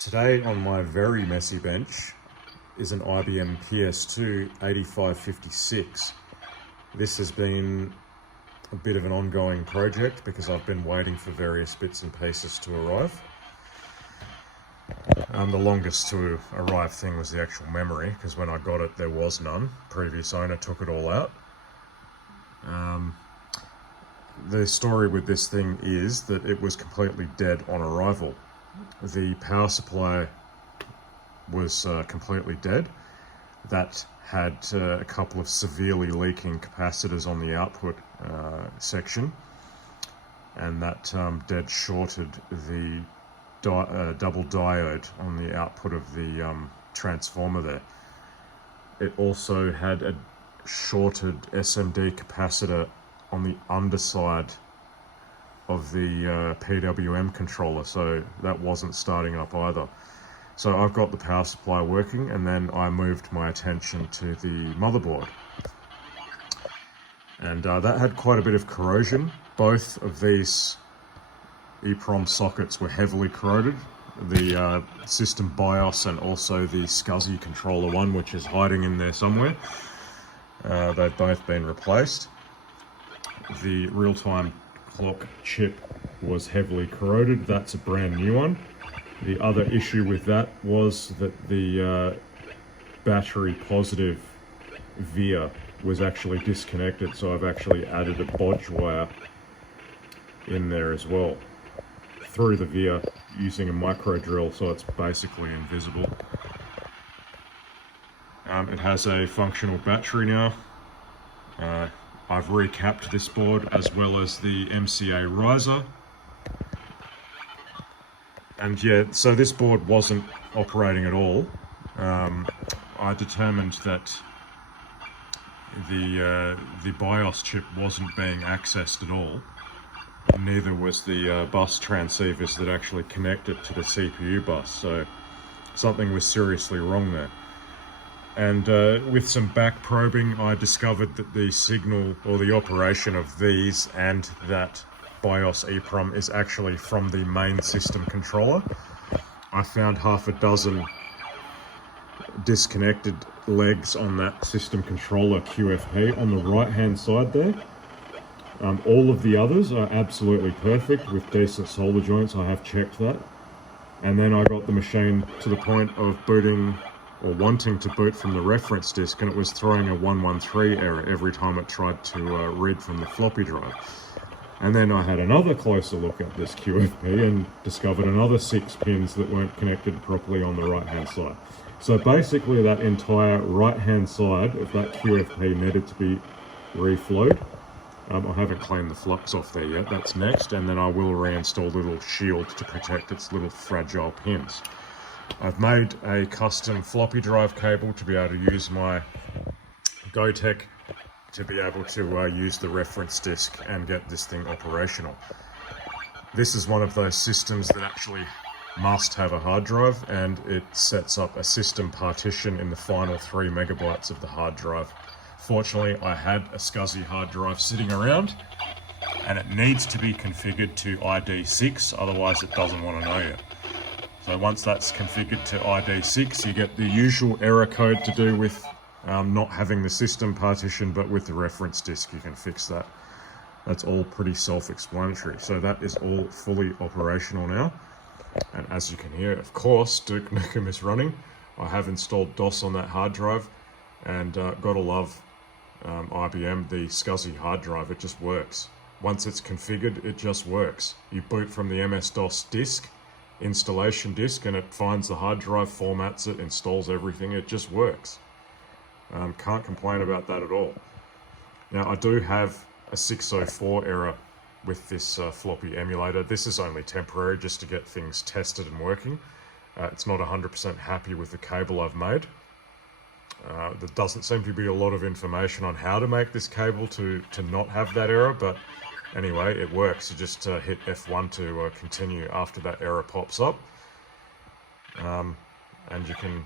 Today on my very messy bench is an IBM PS2 8556. This has been a bit of an ongoing project because I've been waiting for various bits and pieces to arrive. The longest to arrive thing was the actual memory, because when I got it there was none. Previous owner took it all out. The story with this thing is that it was completely dead on arrival. The power supply was completely dead. That had a couple of severely leaking capacitors on the output section, and that dead shorted the double diode on the output of the transformer there. It also had a shorted SMD capacitor on the underside of the PWM controller, so that wasn't starting up either. So I've got the power supply working, and then I moved my attention to the motherboard, and that had quite a bit of corrosion. Both of these EEPROM sockets were heavily corroded. The system BIOS and also the SCSI controller one, which is hiding in there somewhere, they've both been replaced. The real-time clock chip was heavily corroded. That's a brand new one. The other issue with that was that the battery positive via was actually disconnected, so I've actually added a bodge wire in there as well through the via using a micro drill, so it's basically invisible. It has a functional battery now. I've recapped this board as well as the MCA riser. And yeah, so this board wasn't operating at all. I determined that the BIOS chip wasn't being accessed at all. Neither was the bus transceivers that actually connect it to the CPU bus, so something was seriously wrong there. And with some back probing, I discovered that the signal or the operation of these and that BIOS EEPROM is actually from the main system controller. I found half a dozen disconnected legs on that system controller QFP on the right hand side there. All of the others are absolutely perfect with decent solder joints. I have checked that. And then I got the machine to the point of booting or wanting to boot from the reference disk, and it was throwing a 113 error every time it tried to read from the floppy drive. And then I had another closer look at this QFP and discovered another 6 pins that weren't connected properly on the right hand side. So basically that entire right hand side of that QFP needed to be reflowed. I haven't cleaned the flux off there yet, that's next, and then I will reinstall little shields to protect its little fragile pins. I've made a custom floppy drive cable to be able to use my GoTech to be able to use the reference disk and get this thing operational. This is one of those systems that actually must have a hard drive, and it sets up a system partition in the final 3 megabytes of the hard drive. Fortunately, I had a SCSI hard drive sitting around, and it needs to be configured to ID 6, otherwise it doesn't want to know you. So once that's configured to ID 6, you get the usual error code to do with not having the system partition, but with the reference disk you can fix that. That's all pretty self-explanatory. So that is all fully operational now. And as you can hear, of course, Duke Nukem is running. I have installed DOS on that hard drive, and gotta love IBM, the SCSI hard drive. It just works. Once it's configured, it just works. You boot from the MS-DOS disk, installation disk, and it finds the hard drive, formats it, installs everything. It just works. Can't complain about that at all. Now I do have a 604 error with this floppy emulator. This is only temporary, just to get things tested and working. It's not 100% happy with the cable I've made. There doesn't seem to be a lot of information on how to make this cable to not have that error, but anyway, it works. You just hit F1 to continue after that error pops up, and you can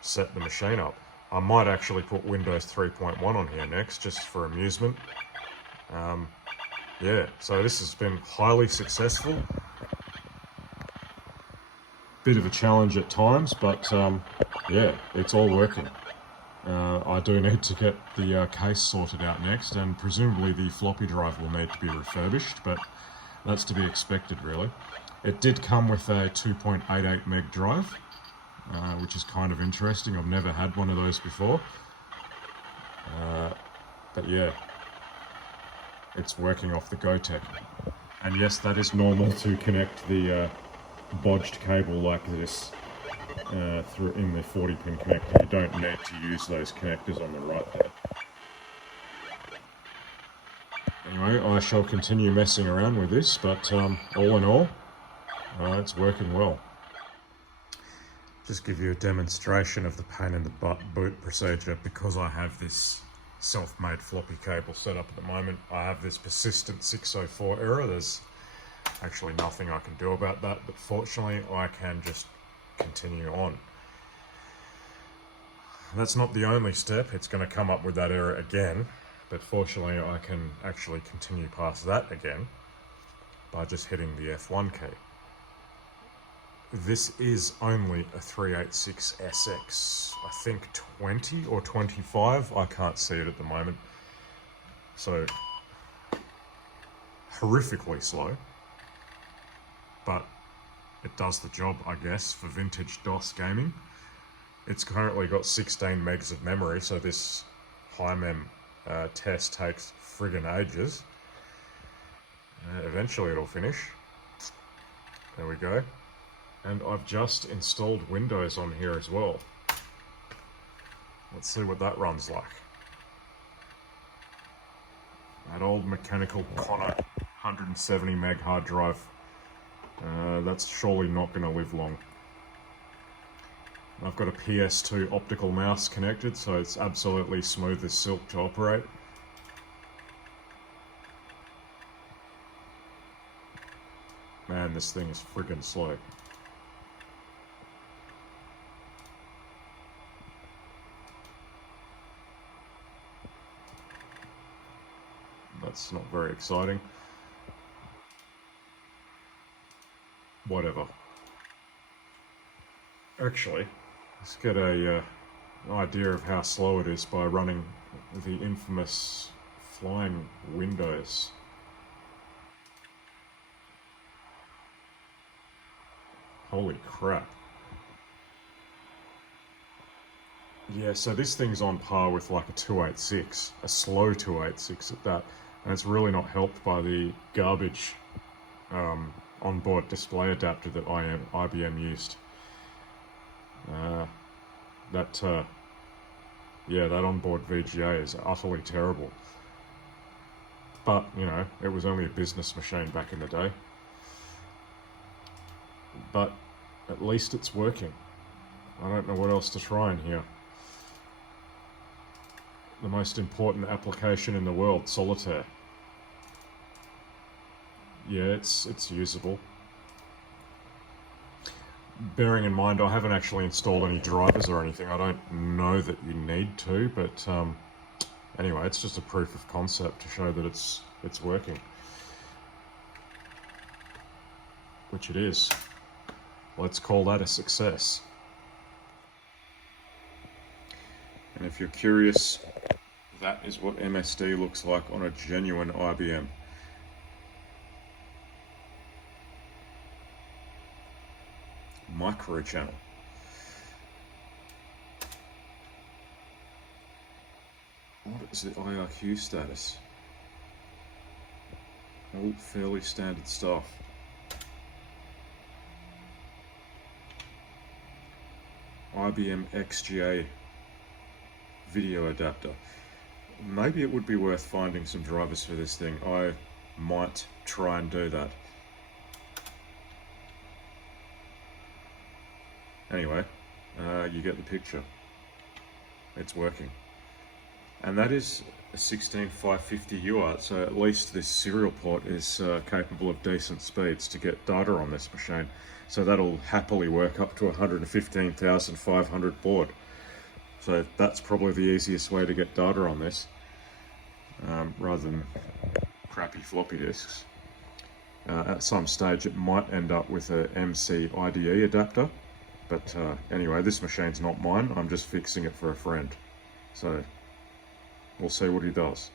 set the machine up. I might actually put Windows 3.1 on here next, just for amusement. Yeah, so this has been highly successful. bit of a challenge at times, but yeah, it's all working. I do need to get the case sorted out next, and presumably the floppy drive will need to be refurbished, but that's to be expected, really. It did come with a 2.88 meg drive, which is kind of interesting. I've never had one of those before. But yeah, it's working off the GoTech. And yes, that is normal to connect the bodged cable like this through in the 40-pin connector. You don't need to use those connectors on the right there. Anyway, I shall continue messing around with this, but all in all, it's working well. Just give you a demonstration of the pain in the butt boot procedure. Because I have this self-made floppy cable set up at the moment, I have this persistent 604 error. There's actually nothing I can do about that, but fortunately I can just continue on. That's not the only step. It's going to come up with that error again, but fortunately I can actually continue past that again by just hitting the F1 key. This is only a 386SX, I think 20 or 25, I can't see it at the moment. So, horrifically slow, but it does the job, I guess, for vintage DOS gaming. It's currently got 16 megs of memory, so this high-mem test takes friggin' ages. Eventually it'll finish. There we go. And I've just installed Windows on here as well. Let's see what that runs like. That old mechanical Connor 170 meg hard drive. That's surely not going to live long. I've got a PS2 optical mouse connected, so it's absolutely smooth as silk to operate. Man, this thing is friggin' slow. That's not very exciting. Whatever. Actually, let's get an idea of how slow it is by running the infamous flying Windows. Holy crap. Yeah, so this thing's on par with like a 286, a slow 286 at that, and it's really not helped by the garbage onboard display adapter that IBM used. That onboard VGA is utterly terrible. But, you know, it was only a business machine back in the day. But at least it's working. I don't know what else to try in here. The most important application in the world, solitaire. Yeah, it's usable. Bearing in mind, I haven't actually installed any drivers or anything. I don't know that you need to, but anyway, it's just a proof of concept to show that it's working. Which it is. Let's call that a success. And if you're curious, that is what MSD looks like on a genuine IBM. Micro channel. What is the IRQ status? All fairly standard stuff. IBM XGA video adapter. Maybe it would be worth finding some drivers for this thing. I might try and do that. Anyway, you get the picture. It's working. And that is a 16550 UART, so at least this serial port is capable of decent speeds to get data on this machine. So that'll happily work up to 115,500 baud. So that's probably the easiest way to get data on this, rather than crappy floppy disks. At some stage it might end up with a MC IDE adapter, but anyway, this machine's not mine. I'm just fixing it for a friend, so we'll see what he does.